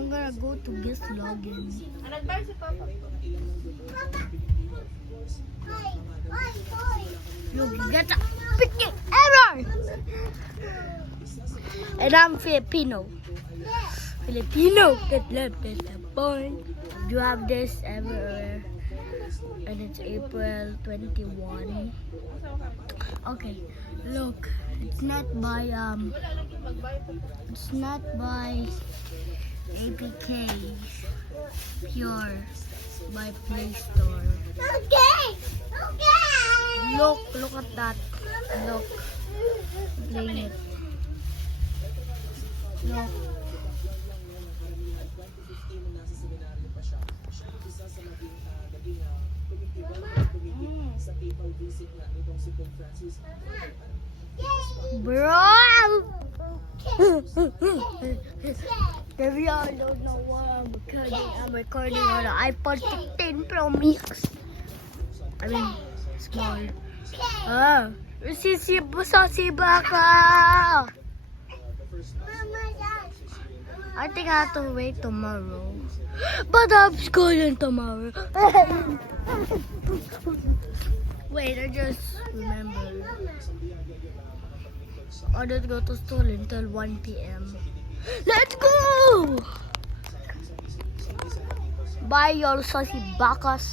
I'm gonna go to guest login. Nag-buy si Papa. Look, you get a freaking error! And I'm Filipino. Filipino, get left is the point. You have this everywhere. And it's April 21. Okay, look, it's not by APK Pure by Play Store. Okay. Look at that. Look, playing it. Look. Bro! If y'all don't know what I'm recording on an iPod 16 Pro Max. I mean, small. Si Baka! I think I have to wait tomorrow. But I'm schooling tomorrow. Wait, I just remembered. I didn't go to school until 1 p.m. Let's go! Bye, y'all, saucy bakas.